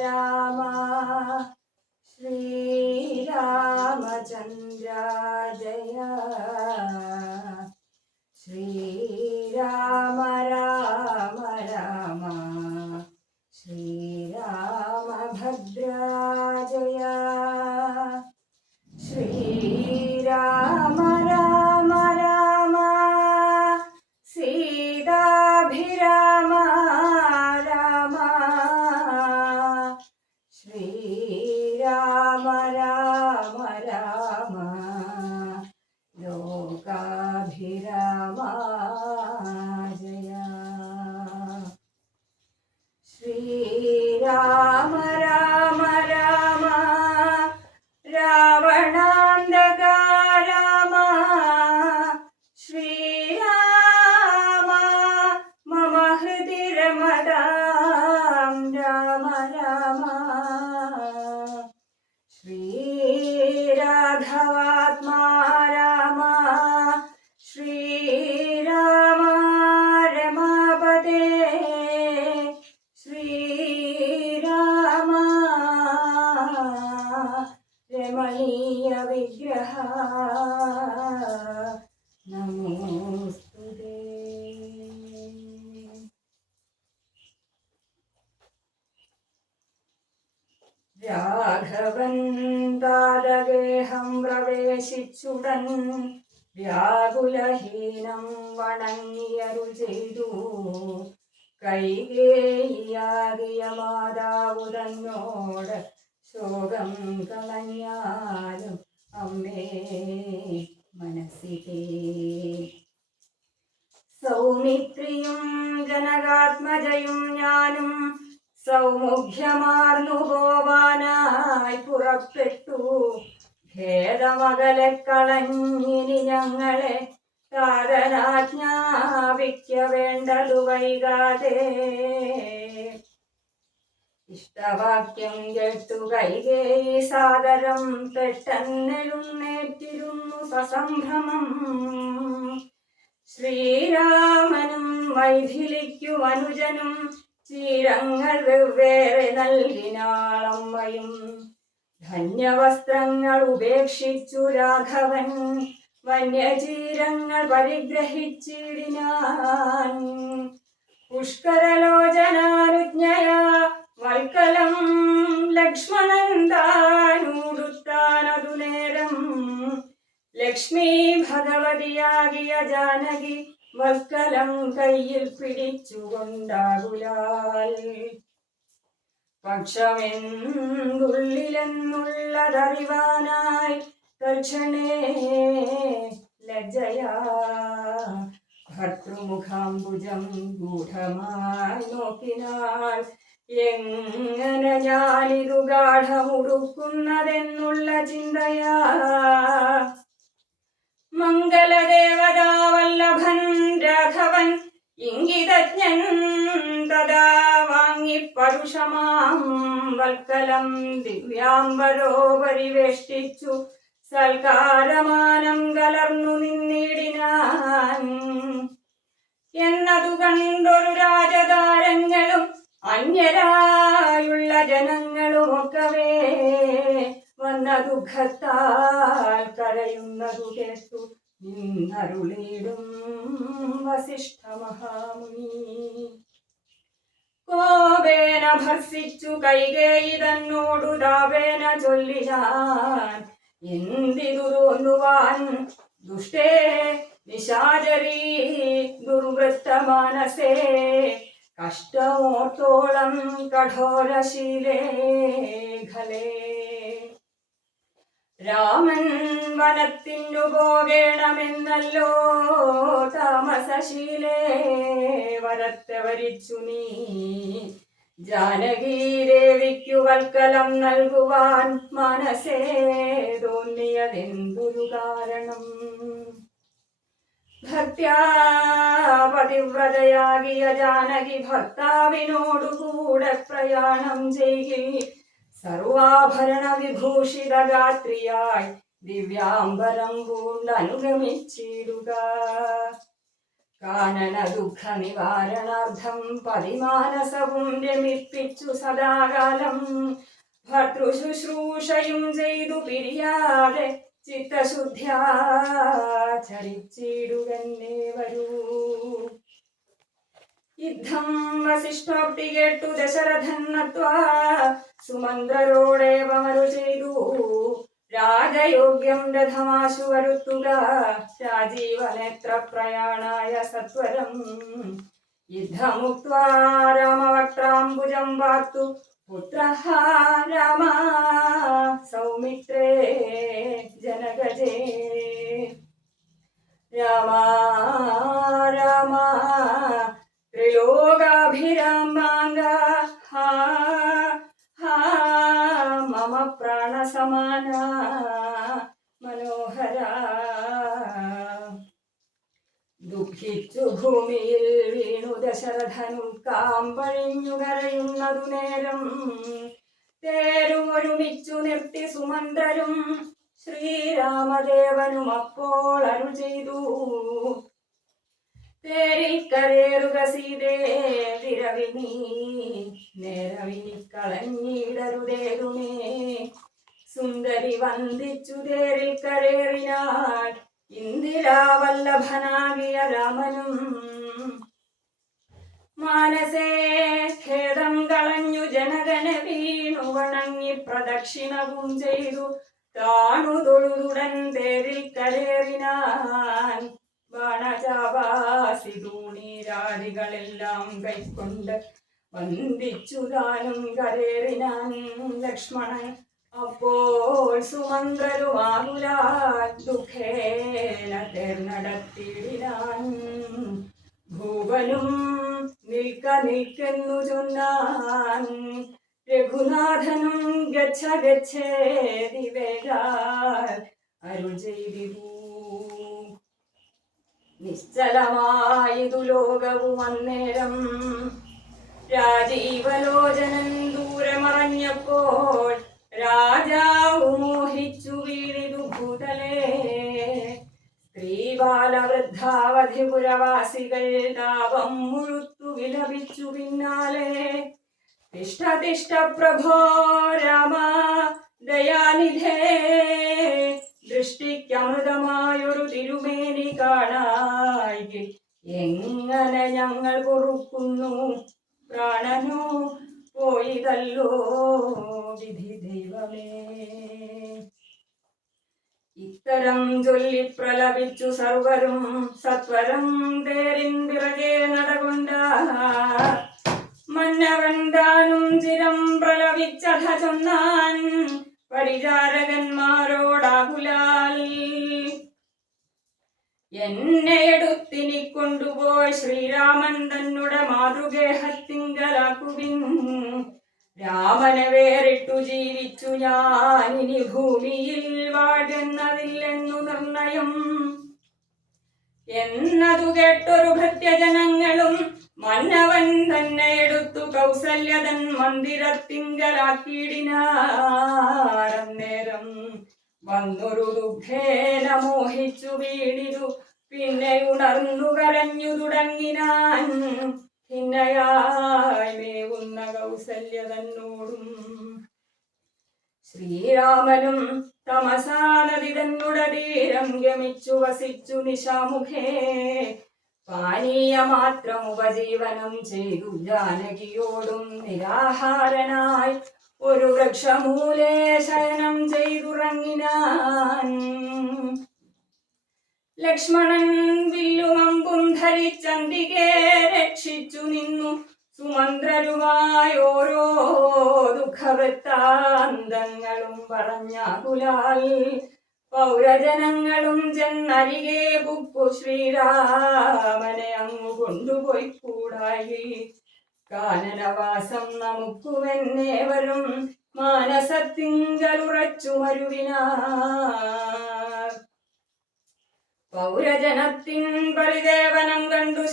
രാമ ശ്രീരാമചന്ദ്ര ജയ ശ്രീരാമ രാമ രാമ ശ്രീരാമഭദ്ര ജയ ശ്രീരാമ രാമ രാമ സീതാഭിരാമ രാമ ശ്രീരാമ രാമ രാമ ലോകാഭിരാമ ജയ ശ്രീരാമ രാമ രാമ രാവണാന്തക രാമ ശ്രീരാമ മമ ഹൃദി രമതാം രാമ രാമ ശ്രീരാഘവാത്മാ രാമ ശ്രീരാമ രമാപദേ ശ്രീരാമ രമണീയ വിഗ്രഹ നമോസ്തുതേ. രാഘവൻ താരഗേഹം പ്രവേശിച്ചുടൻ വ്യാകുലഹീനം വണങ്ങിയരുൾ ചെയ്തു. കൈകേയിയാകിയ മാതാവു തന്നോട് ശോകം കളഞ്ഞാലും അമ്മേ മനസ്സിലേ. സൗമിത്രിയും ജനകാത്മജയും ഞാനും സൗമുഖ്യമാർന്നു പോവാനായി പുറപ്പെട്ടു. ഭേദമകലെ കളഞ്ഞിനി ഞങ്ങളെ താതനാജ്ഞാപിക്ക വേണ്ടതു വൈകാതെ. ഇഷ്ടവാക്യം കേട്ടു കൈകേയി സാദരം പെട്ടെന്നെഴുന്നേറ്റിരുന്നു സസംഭ്രമം. ശ്രീരാമനും മൈഥിലിക്കു അനുജനും ചീരങ്ങൾ വെവ്വേറെ നൽകിനാളമ്മയും. ധന്യവസ്ത്രങ്ങൾ ഉപേക്ഷിച്ചു രാഘവൻ വന്യചീരങ്ങൾ പരിഗ്രഹിച്ചിടിനാൻ. പുഷ്കരലോചനാനുജ്ഞയാ വൽക്കലം ലക്ഷ്മണൻ താനൂടുത്താനതു നേരം. ലക്ഷ്മി ഭഗവതിയാകിയ ജാനകി വൽക്കലം കയ്യിൽ പിടിച്ചുകൊണ്ടാകുലാൽ. പക്ഷമെന്നുള്ളിലെന്നുള്ളതറിവാനായി തൽക്ഷണേ ലജ്ജയാ ഭർതൃമുഖാംബുജം ഗൂഢമായി നോക്കിനാൾ. എങ്ങനെ ഞാനിതു ഗാഠമുടുക്കുന്നതെന്നുള്ള ചിന്തയാ മംഗലദേവതാവല്ലഭൻ രാഘവൻ ഇംഗിതജ്ഞൻ തഥാ വാങ്ങി പരുഷമാം വൽക്കലം ദിവ്യാംബരോ പരിവേഷ്ടിച്ചു സൽക്കാരമാനം കലർന്നു നിന്നിടിനാൻ. എന്നതു കണ്ടൊരു രാജതാരങ്ങളും അന്യരായുള്ള ജനങ്ങളുമൊക്കവേ വന്ന ദുഃഖത്താൽ കരയുന്നതു കേട്ടു നിന്നരുളിയിടും വസിഷ്ഠ മഹാമുനി. കോപേന ഭർസിച്ചു കൈകേയി തന്നോടു താപേന ചൊല്ലിനാൻ. എന്തിതു തോന്നുവാൻ ദുഷ്ടേ നിശാചരീ ദുർവൃത്തമാനസേ. കഷ്ടമോർത്തോളം കഠോരശീലേ ഖലേ. രാമൻ വനത്തിനു പോകേണമെന്നല്ലോ താമസശീലേ. വരത്തെ വരിച്ചു നീ ജാനകീ ദേവിക്കു വൽക്കലം നൽകുവാൻ മനസ്സേ തോന്നിയതെന്തൊരു കാരണം. ഭക്ത്യാ പതിവ്രതയാകിയ ജാനകി ഭർത്താവിനോടുകൂടെ പ്രയാണം ചെയ്യിൽ. സർവാഭരണ വിഭൂഷിത ഗാത്രിയായി ദിവ്യാംബരം പൂണ്ടനുഗമിച്ചിടുക. കാനന ദുഃഖ നിവാരണാർത്ഥം പതിമാനസവും രമിപ്പിച്ചു സദാകാലം ഭർതൃശുശ്രൂഷയും ചെയ്തു പിരിയാതെ ചിത്തശുദ്ധ്യാ ചരിച്ചിടുകന്നേ വരൂ. യുദ്ധം വസിഷ്ഠോക്തി കേട്ടു ദശരഥൻ നത്വാ സുമന്ത്രരോടേവമരു ചെയ്തു. രാജയോഗ്യം രഥമാശു വരുത്തുക രാജീവനേത്ര പ്രയാണായ സത്വരം. യുദ്ധമുക്ത്വാ രാമവക്ത്രാംബുജം വാർത്തു പുത്രഃ രാമ സൗമിത്രേ ജനകജേ. രാമ രാമ ത്രിലോകാഭിരാമാംഗ ഹാ ഹാ മമ പ്രാണസമാന മനോഹര. ദുഃഖിച്ചു ഭൂമിയിൽ വീണു ദശരഥനും കാമ്പഴിഞ്ഞു കരയുന്നതു നേരം. തേരും ഒരുമിച്ചു നിർത്തി സുമന്ത്രരും ശ്രീരാമദേവനും അപ്പോൾ അരുൾ ചെയ്തു. തേരിൽ കരേറുക സീതേ വിരവിനീ നേരവിനി കളഞ്ഞിടരുതേതുമേ. സുന്ദരി വന്ദിച്ചു തേരിൽ കരേറിനാൾ ഇന്ദിരാവല്ലഭനാകിയ രാമനും. മാനസേ ഖേദം കളഞ്ഞു ജനകന വീണു വണങ്ങി പ്രദക്ഷിണവും ചെയ്തു താണു തൊഴുതുടൻ തേരിൽ കരേറിനാൻ. ബാണചാപാസിതൂണീരാദികളെല്ലാം കൈക്കൊണ്ട് വന്ദിച്ചു താനും കരേറിനാൻ ലക്ഷ്മണൻ. അപ്പോൾ സുമന്ത്രരുമാകുലാ ദുഃഖേന തേർന്നടത്തിയിടിനാൻ. ഭൂവനും നിൽക്ക നിൽക്കെന്നു ചൊന്നാൻ. രഘുനാഥനും ഗച്ഛ ഗച്ഛേതി വേഗാൽ അരുൾ ചെയ്തിരു. നിശ്ചലമായതു ലോകവും അന്നേരം. രാജീവലോചനൻ ദൂരെ മറഞ്ഞപ്പോൾ രാജാവു മോഹിച്ചു വീണിതു ഭൂതലേ. സ്ത്രീബാലവൃദ്ധാവധിപുരവാസികൾ താപം മുഴുത്തു വിലപിച്ചു പിന്നാലെ. തിഷ്ഠ തിഷ്ഠ പ്രഭോ രാമ ദയാനിധേ. ദൃഷ്ടിക്കമൃതമായൊരു തിരുമേനി കാണായി എങ്ങനെ ഞങ്ങൾ പൊറുക്കുന്നു. പ്രാണനോ പോയിതല്ലോ വിധി ദൈവമേ. ഇത്തരം ചൊല്ലി പ്രലപിച്ചു സർവരും സത്വരം തേരിൻ പിറകെ നടകൊണ്ട. മന്നവൻ താനും ചിരം പ്രലപിച്ചഥ ചൊന്നാൻ പരിചാരകന്മാരോടാകുലാൽ. എന്നെ എടുത്തിനി കൊണ്ടുപോയി ശ്രീരാമൻ തന്നെ മാതൃഗേഹത്തിങ്കലാക്കുവിൻ. രാമനെ വേറിട്ടു ജീവിച്ചു ഞാനിനി ഭൂമിയിൽ വാഴുന്നതില്ലെന്നു നിർണയം എന്നതു കേട്ടൊരു ഭൃത്യജനങ്ങളും മന്നവൻ തന്നെ എടുത്തു കൗസല്യതൻ മന്ദിരത്തിങ്കലാക്കിയിടിനാരം. വന്നൊരു ദുഃഖേന മോഹിച്ചു വീണിരു. പിന്നെ ഉണർന്നു കരഞ്ഞു തുടങ്ങിനാൻ. ഭിന്നയായി മേവുന്ന കൗസല്യ തന്നോടും. ശ്രീരാമനും തമസാ നദി തന്നുടെ തീരം ഗമിച്ചു വസിച്ചു നിശാമുഖേ. പാനീയമാത്രം ഉപജീവനം ചെയ്തു ജാനകിയോടും നിരാഹാരനായി ഒരു വൃക്ഷമൂലേ ശയനം ചെയ്തുറങ്ങിനാൻ. ലക്ഷ്മണൻ വില്ലുമമ്പും ധരിച്ചന്തികെ രക്ഷിച്ചു നിന്നു. സുമന്ത്രരുമായി ഓരോ ദുഃഖവൃത്താന്തങ്ങളും പറഞ്ഞാകുലാൽ. പൗരജനങ്ങളും ചെന്നരികെ പുക്കു ശ്രീരാമനെ അങ്ങു കൊണ്ടുപോയി കൂടായി. കാനനവാസം നമുക്കുവെന്നേവരും മാനസത്തിങ്കലുറച്ചു മരുവിനാർ. പൗരജനത്തിൻ പരിദേവനം കണ്ടു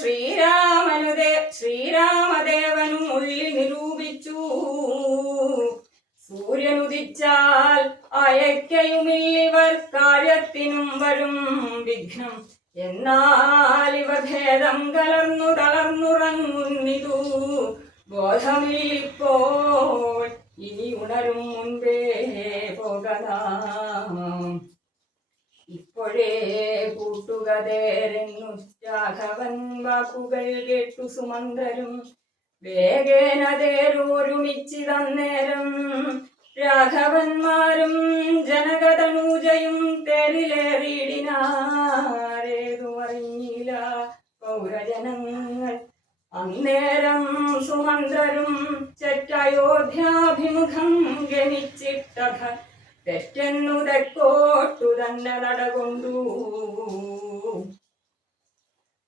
ശ്രീരാമദേവനും ഉള്ളിൽ നിരൂപിച്ചു. സൂര്യനുദിച്ചാൽ അയക്കയുമില്ലിവർ കാര്യത്തിനും വരും വിഘ്നം. എന്നാൽ ഇവർ വേദം കലർന്നു തളർന്നുറങ്ങുന്നിതു ബോധമില്ലിപ്പോൾ ഇനി ഉണരും മുൻപേ പോകലാം. ഇപ്പോഴേ കൂട്ടുകതേരെന്നു രാഘവൻ വാക്കുകൾ കേട്ടു സുമന്ത്രരും വേഗേന തേരോരുമിച്ചിതന്നേരം രാഘവന്മാരും ജനകതനൂജയും തേരിലേറിയിടിനാരേതു അറിഞ്ഞില്ല പൗരജനങ്ങൾ. അന്നേരം സുമന്ത്രരും ചെറ്റയോധ്യാഭിമുഖം ഗമിച്ചിട്ടക തെറ്റെന്നു തെക്കോട്ടു തന്നെ നടകൊണ്ടു.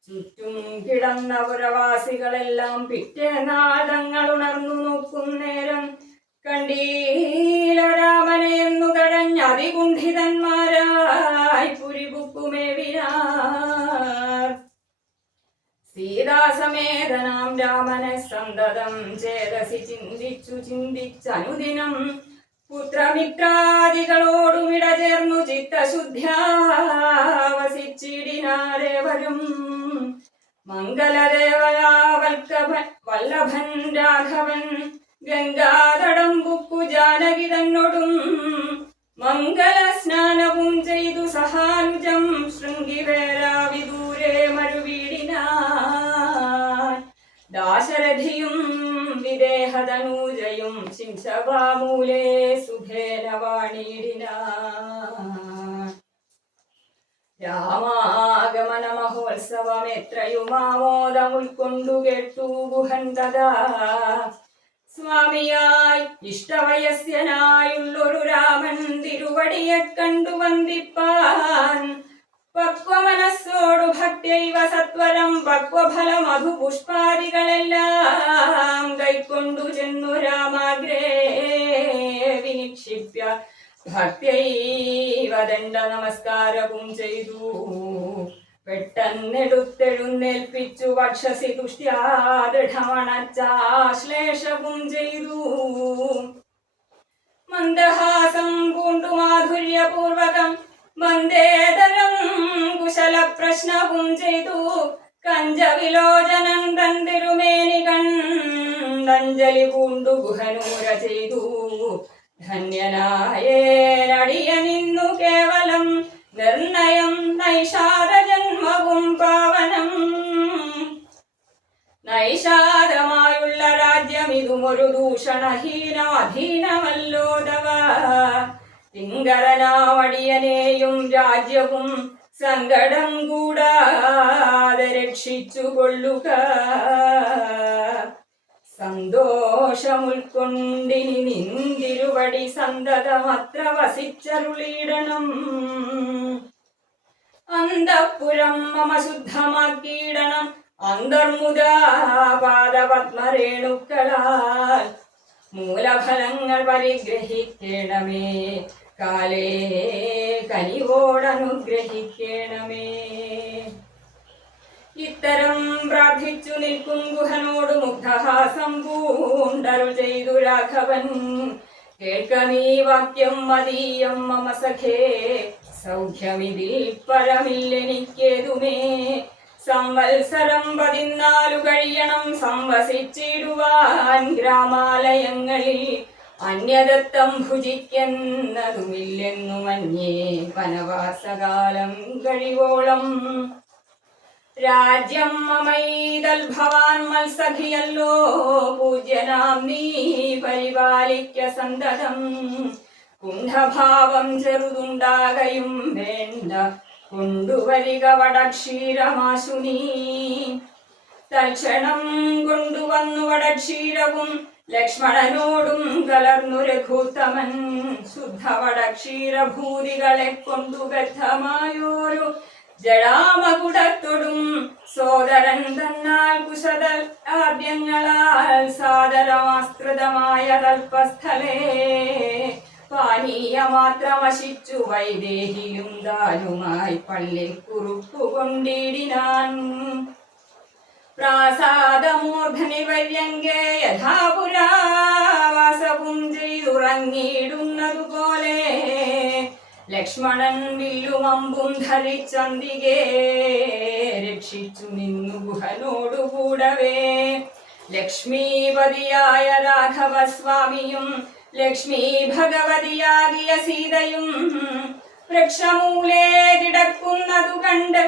ചുറ്റും കിടന്ന പുരവാസികളെല്ലാം പിറ്റേന്നാൾ തങ്ങൾ ഉണർന്നു നോക്കുന്നേരം കണ്ടീല രാമനെ എന്നു കഴഞ്ഞതികുണ്ഠിതന്മാരായി പുരിപുക്കുമേവിനാർ. സീതാസമേതനാം രാമനെ സന്തതം ചേതസി ചിന്തിച്ചനുദിനം പുത്രമിത്രാദികളോടുമിട ചേർന്നു ചിത്തശുദ്ധ്യാവസിച്ചിടിനാരേവരും. വല്ലഭൻ രാഘവൻ ഗംഗാതടംബുക്കു ജാനകി തന്നോടും മംഗളസ്നാനവും ചെയ്തു സഹാനുജം ശൃംഗിവേരാവിദൂരെ മരുവീടിനാൻ. ദാശരഥിയും വിദേഹതനൂജയും ശിംശവാമൂലേ സുഖേന വാണിടിനാൻ. രാമാഗമന മഹോത്സവം എത്രയുമാമോദം ഉൾക്കൊണ്ടു കേട്ടു ഗുഹൻ തഥാ. സ്വാമിയായി ഇഷ്ടവയസ്യനായുള്ളൊരു രാമൻ തിരുവടിയെ കണ്ടു വന്ദിപ്പാൻ പക്വമനസ്സോടു ഭക്ത്യൈവ സത്വരം പക്വഫല മധുപുഷ്പാദികളെല്ലാം കൈക്കൊണ്ടു ചെന്നു രാമാഗ്രേ വിനിക്ഷിപ്യ ഭക്ത്യൈവ ദണ്ഡ നമസ്കാരവും ചെയ്തു. പെട്ടെന്നെടുത്തെഴുന്നേൽപ്പിച്ചു വക്ഷസി തുഷ്ട്യാദൃഢമണച്ചാശ്ലേഷവും ചെയ്തു. മന്ദഹാസം പൂണ്ടു മാധുര്യപൂർവകം വന്ദേതരം കുശല പ്രശ്നവും ചെയ്തു. കഞ്ചവിലോചനം തന്തിരുമേനി കണ്ടഞ്ജലി പൂണ്ടു ഗുഹനൂര ചെയ്തു. ധന്യനായേനടിയനിന്നു കേവലം നിർണയം നൈഷാദജന്മവും പാവനം. നൈഷാദമായുള്ള രാജ്യം ഇതുമൊരു ദൂഷണഹീനമധീനമല്ലോ തവ. കിങ്കരനാവടിയനെയും രാജ്യവും സങ്കടം കൂടാതെ രക്ഷിച്ചു കൊള്ളുക. സന്തോഷമുൾക്കൊണ്ടിനി നിന്തിരുവടി സന്തതമത്ര വസിച്ചരുളിയിടണം. അന്തഃപുരം മമ ശുദ്ധമാക്കിയിടണം അന്തർമുദാ പാദപത്മരേണുക്കളാൽ. മൂലഫലങ്ങൾ പരിഗ്രഹിക്കണമേ കാലേ കനിവോടനുഗ്രഹിക്കണമേ. ഇത്തരം പ്രാർത്ഥിച്ചു നിൽക്കും ഗുഹനോട് മുഗ്ധഹാസം പൂണ്ടരുൾ ചെയ്തു രാഘവൻ. കേൾക്കമീ വാക്യം മതീയം മമ സഖേ സൗഖ്യമിതിൽ പരമില്ലെനിക്കേതുമേ. സംവത്സരം 14 കഴിയണം സംവസിച്ചിടുവാൻ ഗ്രാമാലയങ്ങളിൽ. അന്യദത്തം ഭുജിക്കുന്നതുമില്ലെന്നു മന്യേ വനവാസകാലം കഴിവോളം. രാജ്യം മമൈതൽ ഭവാൻ മത്സഖിയല്ലോ പൂജ്യനാം നീ പരിപാലിക്ക സന്തതം. കുണ്ഠഭാവം ചെറുതുണ്ടാകയും വേണ്ട കൊണ്ടുവരിക വടക്ഷീരമാശു നീ. തൽക്ഷണം കൊണ്ടുവന്നു വടക്ഷീരവും ലക്ഷ്മണനോടും കലർന്നു രഘുത്തമൻ. ശുദ്ധ വടക്ഷീരഭൂതികളെ കൊണ്ടു ബദ്ധമായോരു ജടാമകുടത്തൊടും സോദരൻ തന്നാൽ കുശതൽ ആദ്യങ്ങളാൽ സാദരമാസ്കൃതമായ തൽപസ്ഥലേ. പാനീയമാത്രമശിച്ചു വൈദേഹിയും ദാനുമായി പള്ളിൽ കുറുക്കുകൊണ്ടിടിനാൻ. പ്രാസാദമൂർധനിവര്യങ്കേ യഥാപുരാവാസവും ചെയ്തുറങ്ങിയിടുന്നതുപോലെ ലക്ഷ്മണൻ വില്ലും അമ്പും ധരിച്ചന്തികെ രക്ഷിച്ചു നിന്നു ഗുഹനോടുകൂടവേ. ലക്ഷ്മീപതിയായ രാഘവസ്വാമിയും ലക്ഷ്മി ഭഗവതിയാകിയ സീതയും വൃക്ഷമൂലേ കിടക്കുന്നതു കണ്ട്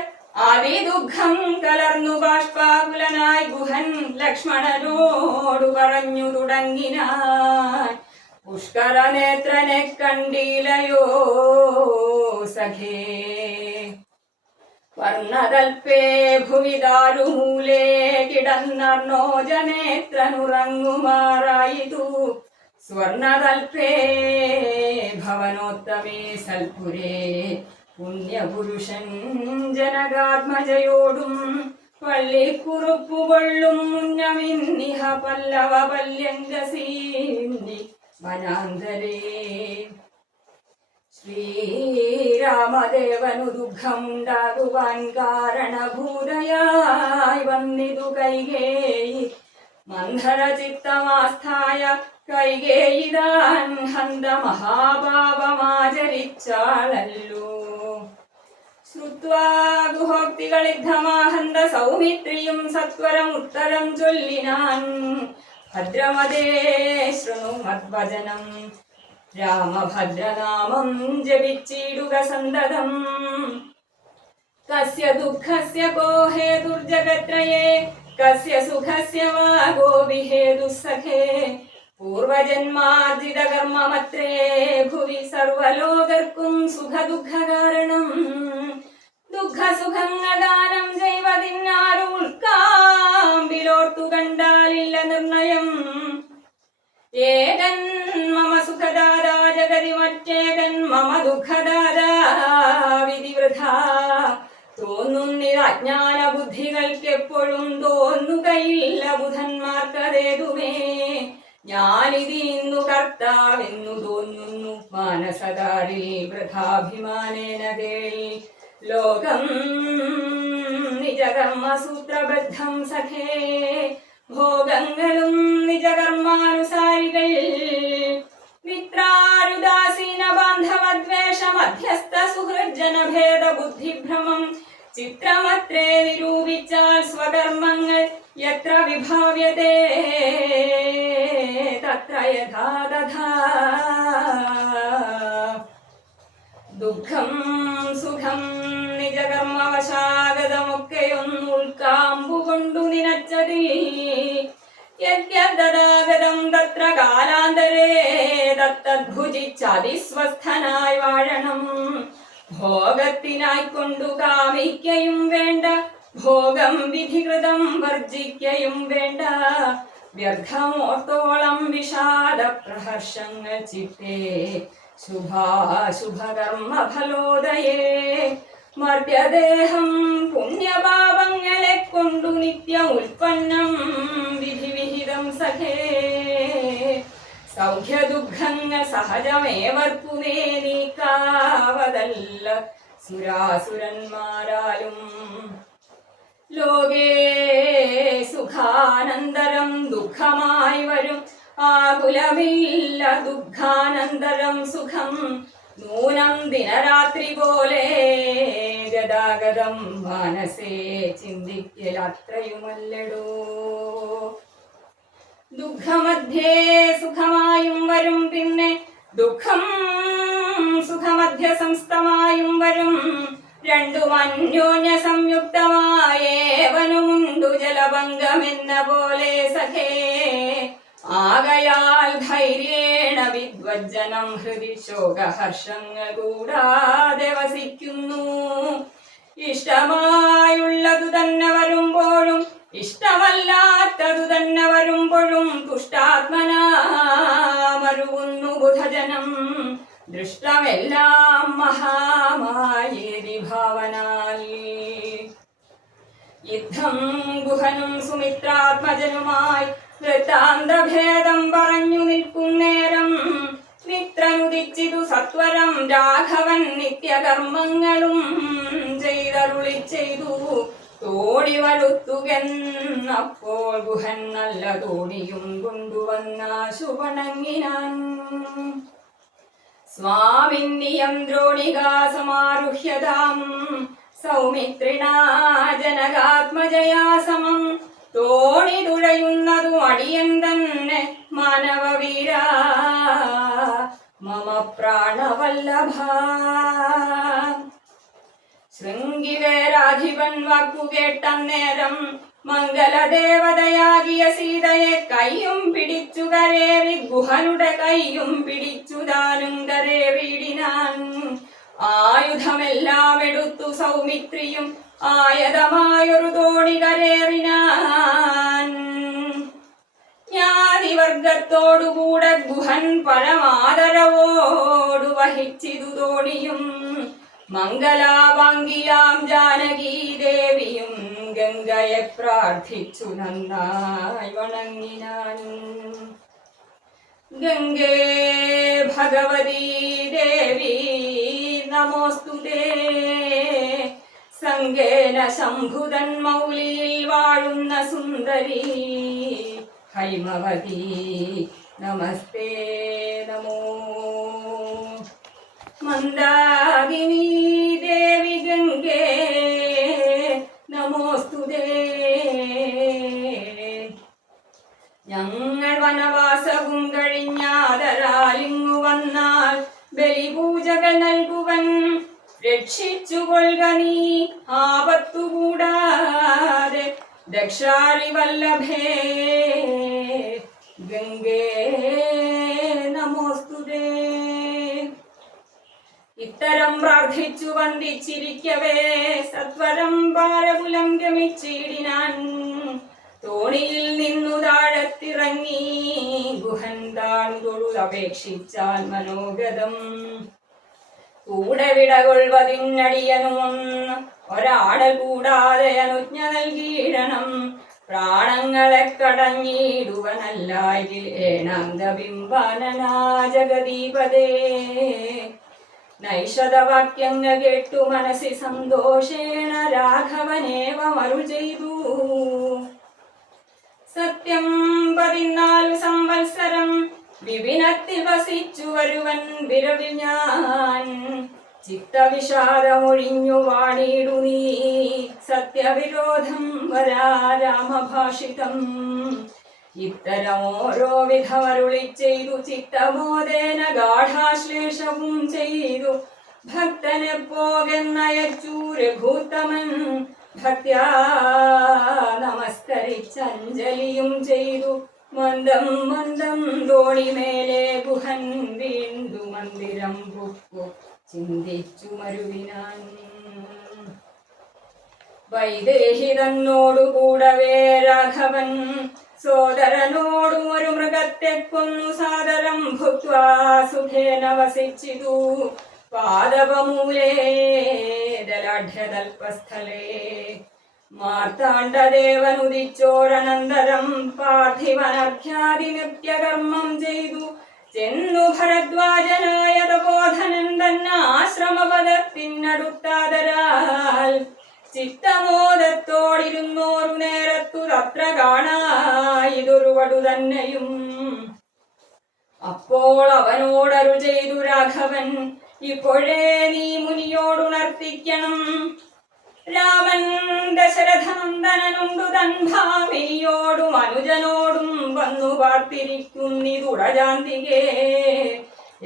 അതിദുഃഖം കലർന്നു ബാഷ്പാകുലനായി ഗുഹൻ ലക്ഷ്മണനോടു പറഞ്ഞു തുടങ്ങിനാൻ. പുഷ്കരനേത്രനെ കണ്ടിലയോ സഖേ, വർണ്ണതൽപേ ഭുവിദാരുമൂലേ കിടന്നർണോജനേത്രനുറങ്ങുമാറായിതു. സ്വർണതൽപേ ഭവനോത്തമേ സൽപുരേ പുണ്യപുരുഷൻ ജനകാത്മജയോടും പള്ളിക്കുറുപ്പുകൊള്ളും മുന്നമിന്നിഹ പല്ലവ പല്യങ്കസീന്നി വനാന്തരേ. ശ്രീരാമദേവനു ദുഃഖമുണ്ടാകുവാൻ കാരണഭൂതയായി വന്നിതു കൈകേയി. മന്ധരചിത്തമാസ്ഥായ കൈകേയിതാൻ ഹന്ത മഹാപാപമാചരിച്ചാളല്ലോ. ശ്രുത്വാ ഗുഹോക്തികളിദ്ധമാഹന്ത സൗമിത്രിയും സത്വരം ഉത്തരം ചൊല്ലിനാൻ. ഭദ്രമതേ ശൃണു മദ്വചനം, രാമഭദ്രനാമം ജപിച്ചിടുക സന്തതം. കസ്യ ദുഃഖസ്യ കോ ഹേതുർജഗത്രയേ, കസ്യ സുഖസ്യ വാ ഗോപി ഹേതുസ്സഖേ. പൂർവജന്മാർജിത കർമ്മമത്രേ ഭുവി സർവലോകർക്കും സുഖദുഃഖ കാരണം. ദുഃഖസുഖങ്ങളദാനം ചെയ്വതിന്നാരും ഉൾക്കാമ്പിലോർത്തു കണ്ടാലില്ല നിർണയം. ഏകൻ മമ സുഖദാതാ ജഗതി മറ്റേകൻ മമ ദുഃഖദാതാ വിധിവൃഥാ. തോന്നുന്നിത് അജ്ഞാന ബുദ്ധികൾക്കെപ്പോഴും തോന്നുകയില്ല ബുധന്മാർക്കതേതുമേ. ഞാനിതിന്നു കർത്താവെന്നു തോന്നുന്നു മാനസകാരിൽ വൃഥാഭിമാനേന കേളി. ലോകം നിജകർമ്മസൂത്രബദ്ധം സഖേ, ഭോഗങ്ങളും നിജകർമാനുസാരികൾ. മിത്രാരുദാസീന ബാന്ധവദ്വേഷ മധ്യസ്ഥ സുഹൃജ്ജനഭേദ ബുദ്ധിഭ്രമം ചിത്രമത്രേ നിരൂപിച്ചാൽ സ്വകർമ്മങ്ങൾ യത്ര വിഭാവ്യതേ തത്ര യഥാ തഥാ. ദുഃഖം സുഖം നിജകർമ്മവശാഗതമൊക്കെയൊന്നു ഉൾക്കാമ്പുകൊണ്ടു നിനച്ചതിൽ യദ്യദാഗതം തത്ര കാലാന്തരേ തത്തദ്ഭുജിച്ചതിസ്വസ്ഥനായി വാഴണം. ഭോഗത്തിനായിക്കൊണ്ടു കാമിക്കയും വേണ്ട, ഭോഗം വിധികൃതം വർജിക്കയും വേണ്ട. വ്യർത്ഥമോർത്തോളം വിഷാദ പ്രഹർഷങ്ങൾ ചിത്തേ ശുഭാശുഭകർമ്മ ഫലോദയേ. മർത്യദേഹം പുണ്യപാപങ്ങളെ കൊണ്ടു നിത്യം ഉൽപ്പന്നം വിധിവിഹിതം സഖേ. സൗഖ്യദുഃഖങ്ങൾ സഹജമേവർക്കുമേ നീക്കാവതല്ല സുരാസുരന്മാരാലും. ലോകേ സുഖാനന്തരം ദുഃഖമായി വരും, ആകുലമില്ല ദുഃഖാനന്തരം സുഖം. നൂനം ദിനരാത്രി പോലെ ഗതാഗതം മനസ്സേ ചിന്തിക്കൽ അത്രയുമല്ലടോ. ദുഃഖമധ്യേ സുഖമായും വരും, പിന്നെ ദുഃഖം സുഖമധ്യ സംസ്ഥമായും വരും. രണ്ടും അന്യോന്യ സംയുക്തമായേവനുമുണ്ടു ജലഭംഗമെന്ന പോലെ സഖേ. ആകയാൽ ധൈര്യേണ വിദ്വജ്ജനം ഹൃദി ശോകഹർഷങ്ങൾ കൂടാതെ വസിക്കുന്നു. ഇഷ്ടമായുള്ളതു തന്നെ വരുമ്പോഴും ഇഷ്ടമല്ലാത്തതു തന്നെ വരുമ്പോഴും തുഷ്ടാത്മനാമരുവുന്നു ബുധജനം. ദൃഷ്ടമെല്ലാം മഹാമായേരി ഭാവനാൽ. യുദ്ധം ഗുഹനും സുമിത്രാത്മജനുമായി വൃത്താന്തഭേദം പറഞ്ഞു നിൽക്കുന്നേരം മിത്രനുദിച്ചിതു സത്വരം രാഘവൻ നിത്യകർമ്മങ്ങളും ചെയ്തരുളി ചെയ്തു. തോടി വലുത്തുകെന്നപ്പോൾ ഗുഹൻ നല്ല തോണിയും കൊണ്ടുവന്ന ശുഭണങ്ങിനാൻ. സ്വാമിന്നിയം ദ്രോണികാ സമാരുഹ്യതാം സൗമിത്രിണാ ജനകാത്മജയാ സമം തോണി തുഴയുന്നതും അടിയൻ തന്നെ മാനവവീര മമ പ്രാണവല്ലഭ. ശൃംഗിവേരാധിപൻ വാക്കുകേട്ടന്നേരം മംഗലദേവതയാകിയ സീതയെ കയ്യും പിടിച്ചു കരേറി ഗുഹനുടെ കയ്യും പിടിച്ചു താനും കരേറിയിടിനാൻ. ആയുധമെല്ലാം എടുത്തു സൗമിത്രിയും ആയതമായൊരു തോണി കരേറിനാൻ. ജ്ഞാതിവർഗത്തോടുകൂടെ ഗുഹൻ പരമാദരവോടു വഹിച്ചിതു തോണിയും. മംഗലാവാങ്കിയാം ജാനകീ ദേവിയും ഗംഗയെ പ്രാർത്ഥിച്ചു നന്നായി വണങ്ങിനാൻ. ഗംഗേ ഭഗവതീ ദേവി നമോസ്തുതേ. സംഗേന ശംഭുതൻ മൗലിയിൽ വാഴുന്ന സുന്ദരി ഹൈമവതി നമസ്തേ നമോ. മന്ദാകിനി ദേവി ഗംഗേ നമോസ്തുതേ. ഞങ്ങൾ വനവാസവും കഴിഞ്ഞാദരാലിങ്ങു വന്നാൽ ബലിപൂജകൾ നൽകുവൻ. രക്ഷിച്ചുകൊള്ളുക നീ ആപത്തുകൂടാതെ ദക്ഷാരി വല്ലഭേ ഗംഗേ നമോസ്തുതേ. ഇത്തരം പ്രാർത്ഥിച്ചു വന്ദിച്ചിരിക്കവേ സത്വരം പാരകുലം ഗമിച്ചിടിനാൻ. തോണിയിൽ നിന്നു താഴത്തിറങ്ങി ഗുഹൻ താണു തൊഴുതപേക്ഷിച്ചാൽ മനോഗതം. കൂടെ വിടകൊള്ളുവതിനടിയനുമൊന്ന് ഒരാടൽ കൂടാതെ അനുജ്ഞ നൽകിയിടണം. പ്രാണങ്ങളെ കടഞ്ഞിടുവനല്ലായിൽ ഏണാംഗബിംബാനനാ ജഗദീപദേ. നൈഷധവാക്യങ്ങൾ കേട്ടു മനസ്സി സന്തോഷേണ രാഘവനേവമരുൾ ചെയ്തു. സത്യം 14 സംവത്സരം വിപിനത്തിൽ വസിച്ചു വരുവൻ വിരവിൽ ഞാൻ. ചിത്തവിഷാദമൊഴിഞ്ഞു വാണിയിടു നീ സത്യവിരോധം വരാ രാമഭാഷിതം. ഇത്തരം ഓരോ വിധമരുളി ചെയ്തു ചിത്തമോദേന ഗാഠാശ്ലേഷവും ചെയ്തു. ഭക്തനെ പോകെന്നയച്ചു രഘൂത്തമൻ ഭക്ത്യാ നമസ്കരിച്ചഞ്ജലിയും ചെയ്തു. മന്ദം മന്ദം തോണിമേലെ ഗുഹൻ വീണ്ടു മന്ദിരം പുക്കു ചിന്തിച്ചു മരുവിനാൻ. വൈദേഹി തന്നോടുകൂടവേ രാഘവൻ സോദരനോടും ഒരു മൃഗത്തെ കൊന്നു സാദരം ഭുക്വാ സുഖേന വസിച്ചിതു. പാദവമൂലേ ദലാഢ്യതൽപസ്ഥലേ മാർത്താണ്ഡദേവനുദിച്ചോരനന്തരം പാർത്ഥിവനർഘ്യാദി നിത്യകർമ്മം ചെയ്തു. ചെന്നു ഭരദ്വാജനായ തപോധനൻ തന്നാശ്രമപദത്തിനടുത്താദരാൽ ചിത്തമോദത്തോടിരുന്നോരു നേരത്തു തത്ര കാണായിതൊരു വടു തന്നെയും. അപ്പോൾ അവനോടരുൾ ചെയ്തു രാഘവൻ, ഇപ്പോഴേ നീ മുനിയോടുണർത്തിക്കണം. രാമൻ ദശരഥനന്ദനുണ്ടു തൻ ഭാമിനിയോടും അനുജനോടും വന്നു പാർത്തിരിക്കുന്നിതുടജാന്തികേ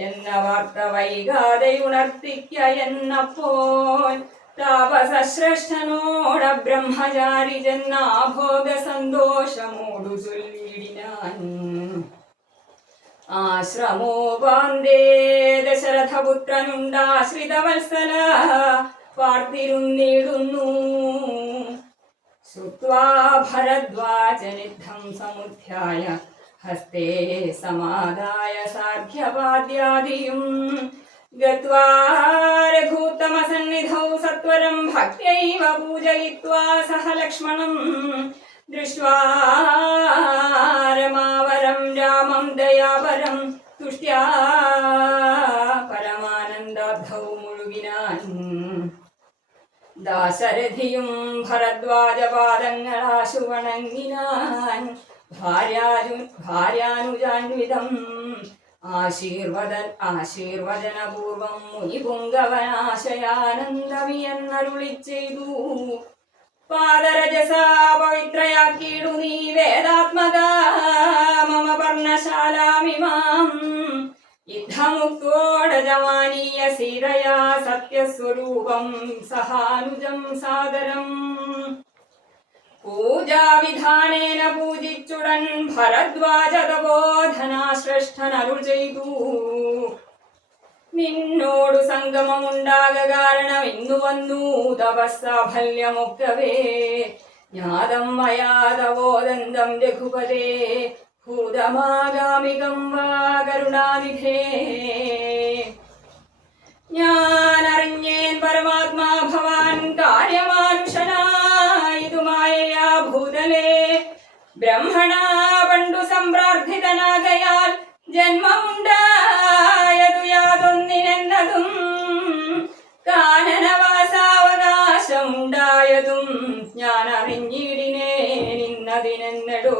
എന്ന വാർത്ത വൈകാതെ ഉണർത്തിക്ക എന്നപ്പോൾ താപസശ്രേഷ്ഠനോട ബ്രഹ്മചാരി ചെന്നാഭോഗ സന്തോഷമോടു ചൊല്ലിടിനാൻ. ആശ്രമോപാന്തേ ദശരഥപുത്രനുണ്ടാശ്രിതവത്സല പാർത്തിരുന്നിടുന്നു. ശ്രുത്വാ ഭരദ്വാജനിദ്ധം സമുദ്ധ്യായ ഹസ്തേ സമാദായ സാർഘ്യപാദ്യാദിയും ഗത്വാ രഘൂത്തമസന്നിധൗ സത്വരം ഭക്ത്യൈവ പൂജയിത്വാ സഹ ലക്ഷ്മണം ദൃഷ്ട്വാ രമാവരം രാമം ദയാപരം തുഷ്ട്യാ പരമാനന്ദാബ്ധൗ മുഴുകിനാൻ. ദാശരഥിയും ഭരദ്വാജപാദങ്ങളാശു വണങ്ങിനാൻ. ഭാര്യാനുജാൻവിതം ആശീർവചനപൂർവം മുനിപുങ്കവനാശയാനന്ദമിയെന്നരുളി ചെയ്തു. പാദരജസാ പവിത്രയാക്കിയിടു നീ വേദാത്മക മമ പർണശാലാമിമാം. യുദ്ധമുക്തോടജമാനീയ സീതയാ സത്യസ്വരൂപം സഹാനുജം സാദരം. പൂജാവിധാനേന പൂജിച്ചുടൻ ഭരദ്വാജ തപോധനാശ്രേഷ്ഠനരുൾ ചെയ്തു. നിന്നോടു സംഗമമുണ്ടാക കാരണം ഇന്നു വന്നു തപസ്സാഫല്യമൊക്കവേ. ജ്ഞാതം മയാ തവോദന്തം രഘുപതേ ഭൂതമാഗാമികം വാ കരുണാനിധേ. ഞാനറിഞ്ഞേൻ പരമാത്മാ ഭവാൻ കാര്യമാനുഷനായിതു മായയാ ഭൂതലേ. ബ്രഹ്മണാ പണ്ടു സംപ്രാർത്ഥിതനാകയാൽ ജന്മമുണ്ടായതു യാതൊന്നിനെന്നതും കാനനവാസാവകാശമുണ്ടായതും ഞാൻ അറിഞ്ഞിടിനേനിന്നതിനെന്നടോ.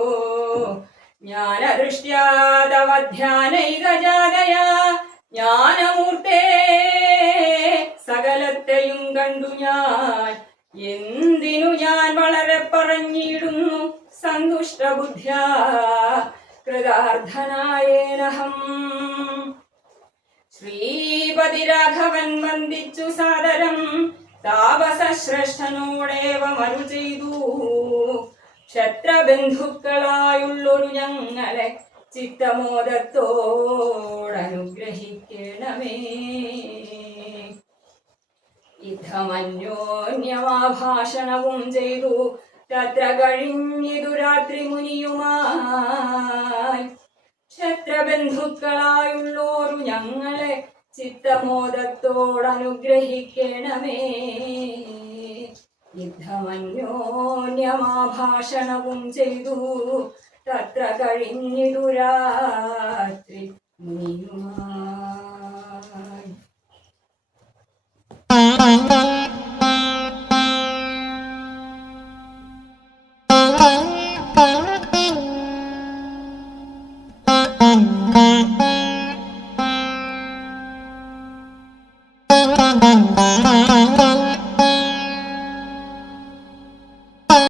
ജ്ഞാനദൃഷ്ട്യാ തവ ധ്യാനൈകജാതയാ ജ്ഞാനമൂർത്തേ സകലത്തെയും കണ്ടു ഞാൻ. എന്തിനു ഞാൻ വളരെ പറഞ്ഞിടുന്നു സന്തുഷ്ടബുദ്ധ്യാ കൃതാർത്ഥനായേനഹം. ശ്രീപതി രാഘവൻ വന്ദിച്ചു സാദരം താപസശ്രേഷ്ഠനോടേവമരുൾ ചെയ്തു. ക്ഷത്രബന്ധുക്കളായുള്ളൊരു ഞങ്ങളെ ചിത്തമോദത്തോടനുഗ്രഹിക്കണമേ. യുദ്ധമന്യോന്യമാഭാഷണവും ചെയ്തു തത്ര കഴിഞ്ഞിതു രാത്രി മുനിയുമായി. ക്ഷത്രബന്ധുക്കളായുള്ളോരു ഞങ്ങളെ ചിത്തമോദത്തോടനുഗ്രഹിക്കണമേ. യുദ്ധമന്യോന്യമാഭാഷണവും ചെയ്തു തത്ര കഴിഞ്ഞിതു രാത്രി മുനിയുമായി.